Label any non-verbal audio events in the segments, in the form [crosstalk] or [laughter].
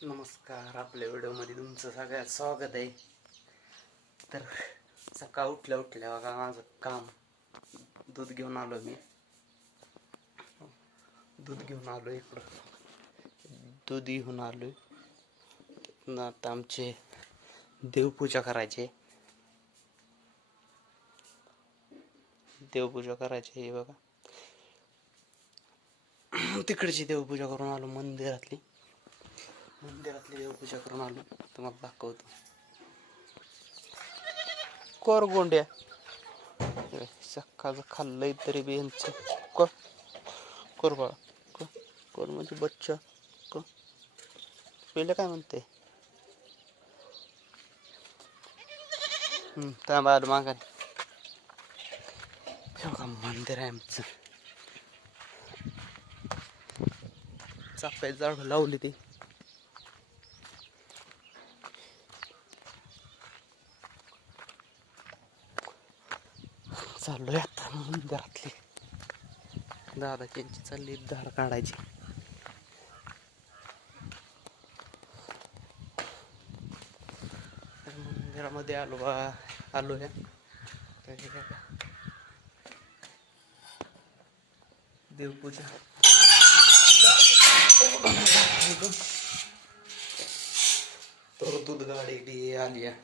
नमस्कार आपल्या व्हिडिओमध्ये तुमचं सगळ्यात स्वागत आहे. तर सकाळ उठल्या उठल्या बघा माझं काम दूध घेऊन आलो मी. दूध घेऊन आलो इकडं. दूध घेऊन आलो आता आमचे देवपूजा करायची देवपूजा करायची आहे बघा. तिकडची देवपूजा करून आलो मंदिरातली. मंदिरातली देवपूजा करून आलो. तुम्हाला दाखवतो. कोर गोंड्या. सकाळचं खाल्लंय तरी बी यांचं. कोर. कोर बाळा. कोर. म्हणजे बच्चा. कोर. पहिलं काय म्हणते? हम्म थांबा आलं मागा मंदिर आहे आमचं. चाफ्याची झाडं लावली ती. चाललोय आता मंदिरातली. दादा त्यांची चालली धार काढायची. मंदिरामध्ये आलो बा आलो आहे देवपूजा. तर दूध गाडी आली आहे.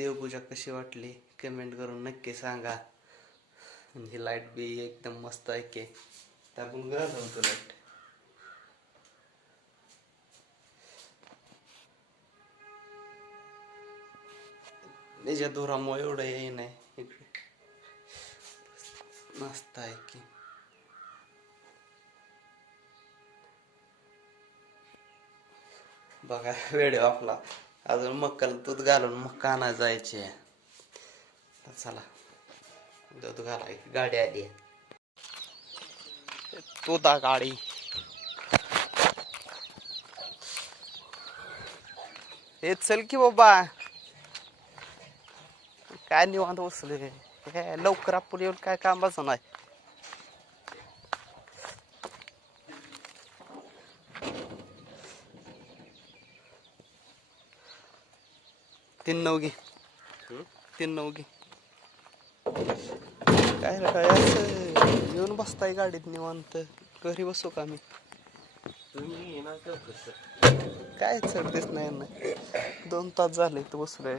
देवपूजा कशी वाटली? कमेंट करून नक्की सांगा. म्हणजे ही लाइट बी एकदम मस्त आहे की. आपण गरज होतो लाइट त्याच्या धुरामुळे एवढं हे नाही. इकडे. मस्त आहे की. बघा [laughs] वेळ आपला. अजून मक्काला दूध घालून मक्का आणा जायचे. चला दूध घालाय गाडी आली. तुदा गाडी. हे चल की बाबा. काय निवांत बसले लवकर आपण येऊन काय काम बसणार तीन नऊ घे. तीन नऊ घे. काय रे काय असं? येऊन बसताय गाडीत निवांत. घरी बसू का मी काय चढतेच नाही यांना. दोन तास झाले तर बसलोय.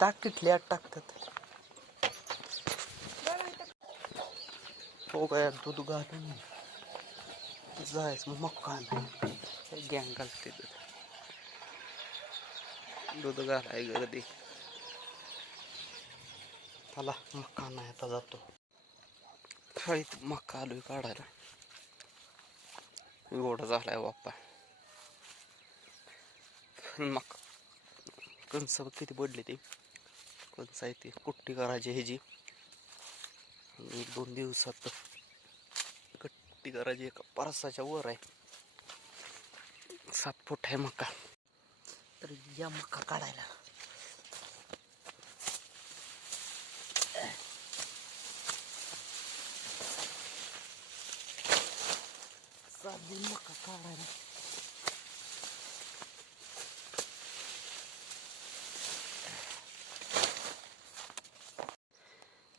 टाक तिथली आत टाकतात हो काय दूध घालून जायचं मग मक्का नाही गँग घालते. दूध दूध घालाय गर्दी. चला मक्का नाही आता जातो. खाईत मक्का आलोय काढायला. गोड झालाय बाप्पा. मक्का कणस किती पडली ती. कणस आहे ती. कुट्टी करायची ह्याची. एक दोन दिवसात कट्टी करायची. एका परसाच्या वर आहे. सात फूट आहे मका. तर या मका काढायला साधी मका काढायला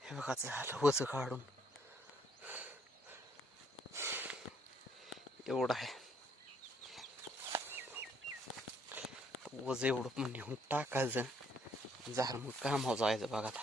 हे बघा झालं वच काढून एवढं आहे वज एवढं पण नेऊन टाकायचं. झालं मग कामावर जायचं बघा आता.